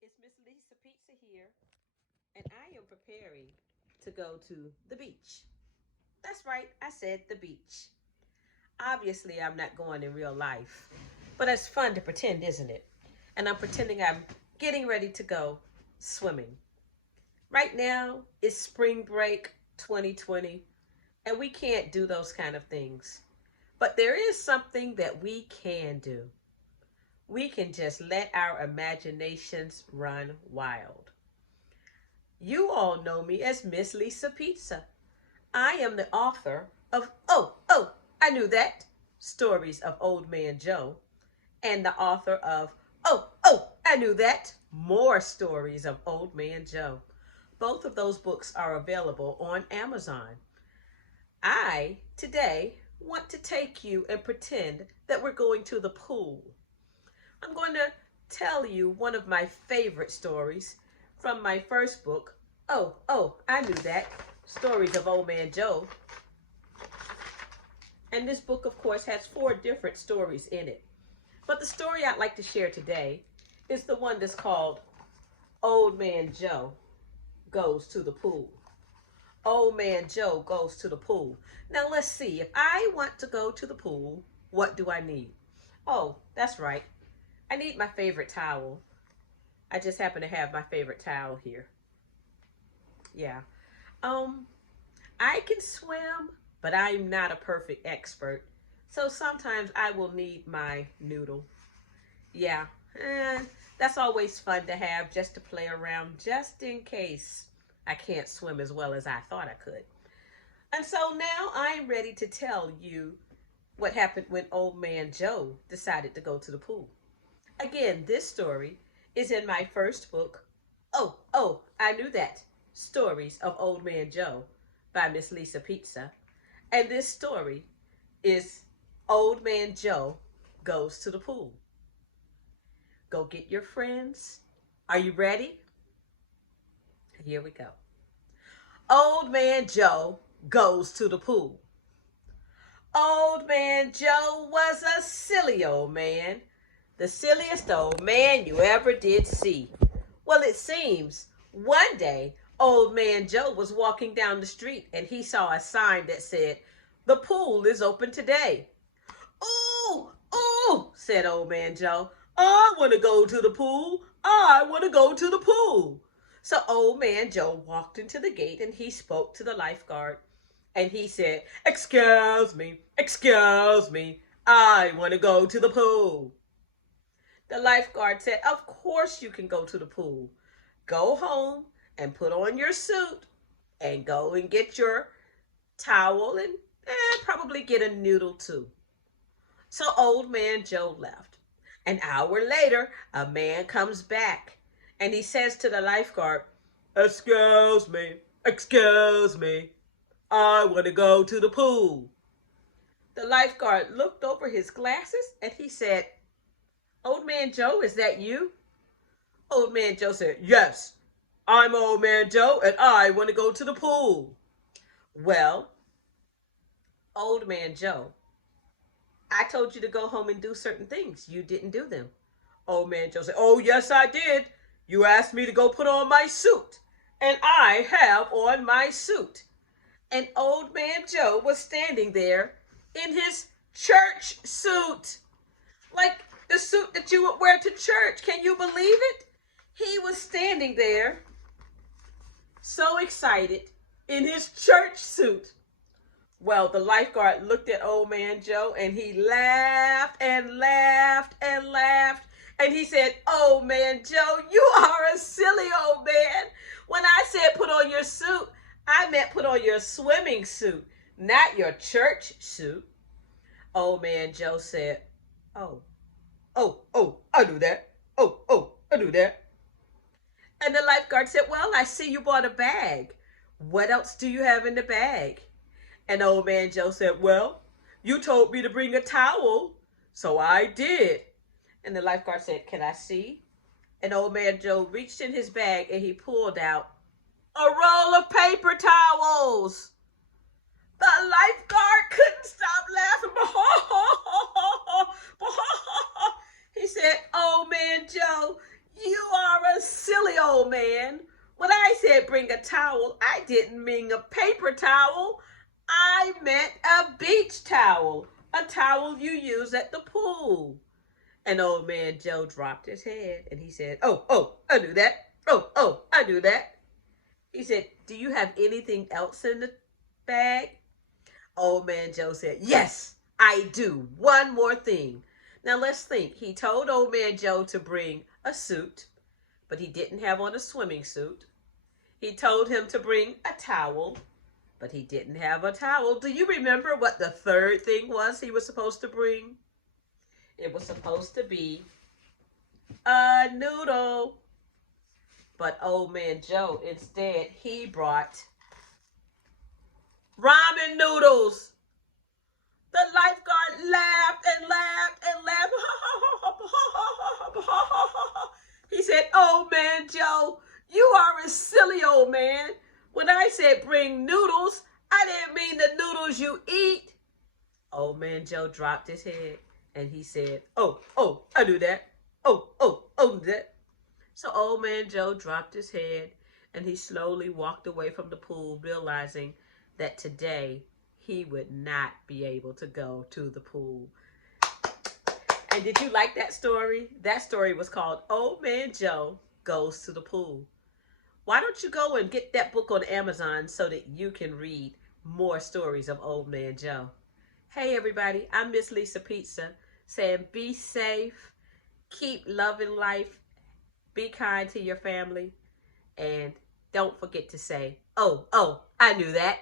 It's Miss Lisa Pizza here, and I am preparing to go to the beach. That's right, I said the beach. Obviously, I'm not going in real life, but it's fun to pretend, isn't it? And I'm pretending I'm getting ready to go swimming. Right now, it's spring break 2020, and we can't do those kind of things. But there is something that we can do. We can just let our imaginations run wild. You all know me as Miss Lisa Pizza. I am the author of I Knew That, Stories of Old Man Joe, and the author of I Knew That, More Stories of Old Man Joe. Both of those books are available on Amazon. I, today, want to take you and pretend that we're going to the pool. I'm going to tell you one of my favorite stories from my first book, I Knew That, Stories of Old Man Joe. And this book, of course, has 4 different stories in it. But the story I'd like to share today is the one that's called Old Man Joe Goes to the Pool. Old Man Joe Goes to the Pool. Now let's see, if I want to go to the pool, what do I need? Oh, that's right. I need my favorite towel. I just happen to have my favorite towel here. Yeah. Um, I can swim, but I'm not a perfect expert. So sometimes I will need my noodle. Yeah. Eh, that's always fun to have just to play around just in case I can't swim as well as I thought I could. And so now I'm ready to tell you what happened when Old Man Joe decided to go to the pool. Again, this story is in my first book, I Knew That, Stories of Old Man Joe by Miss Lisa Pizza. And this story is Old Man Joe Goes to the Pool. Go get your friends. Are you ready? Here we go. Old Man Joe Goes to the Pool. Old Man Joe was a silly old man, the silliest old man you ever did see. Well, it seems one day Old Man Joe was walking down the street and he saw a sign that said, "The pool is open today." "Ooh, ooh," said Old Man Joe. "I want to go to the pool. I want to go to the pool." So Old Man Joe walked into the gate and he spoke to the lifeguard. And he said, excuse me, I want to go to the pool." The lifeguard said, "Of course you can go to the pool. Go home and put on your suit and go and get your towel and probably get a noodle too." So Old Man Joe left. An hour later, a man comes back and he says to the lifeguard, excuse me, I want to go to the pool." The lifeguard looked over his glasses and he said, "Old Man Joe, is that you?" Old Man Joe said, "Yes, I'm Old Man Joe and I want to go to the pool." "Well, Old Man Joe, I told you to go home and do certain things. You didn't do them." Old Man Joe said, "Oh, yes, I did. You asked me to go put on my suit, and I have on my suit." And Old Man Joe was standing there in his church suit, like the suit that you would wear to church. Can you believe it? He was standing there, so excited, in his church suit. Well, the lifeguard looked at Old Man Joe and he laughed and laughed and laughed. And he said, "Old Man Joe, you are a silly old man. When I said put on your suit, I meant put on your swimming suit, not your church suit." Old Man Joe said, "Oh, I knew that. I knew that." And the lifeguard said, "Well, I see you bought a bag. What else do you have in the bag?" And Old Man Joe said, "Well, you told me to bring a towel, so I did." And the lifeguard said, "Can I see?" And Old Man Joe reached in his bag and he pulled out a roll of paper towels. The lifeguard couldn't stop laughing. He said, "Old Man Joe, you are a a towel, I didn't mean a paper towel. I meant a beach towel, a towel you use at the pool. And old man Joe dropped his head and he said, oh, I knew that. Oh, I knew that. He said, do you have anything else in the bag? Old man Joe said, yes, I do. One more thing. Now let's think. He told old man Joe to bring a suit, but he didn't have on a swimming suit. He told him to bring a towel, but he didn't have a towel. Do you remember what the third thing was he was supposed to bring? It was supposed to be a noodle. But old man Joe, instead, he brought ramen noodles. The lifeguard laughed and laughed and laughed. He said, old man Joe, you are a silly old man. When I said bring noodles, I didn't mean the noodles you eat. Old man Joe dropped his head and he said, oh, I knew that. Oh, that. So old man Joe dropped his head and he slowly walked away from the pool, realizing that today he would not be able to go to the pool. And did you like that story? That story was called Old Man Joe Goes to the Pool. Why don't you go and get that book on Amazon so that you can read more stories of Old Man Joe? Hey everybody, I'm Miss Lisa Pizza saying be safe, keep loving life, be kind to your family, and don't forget to say, oh, I knew that.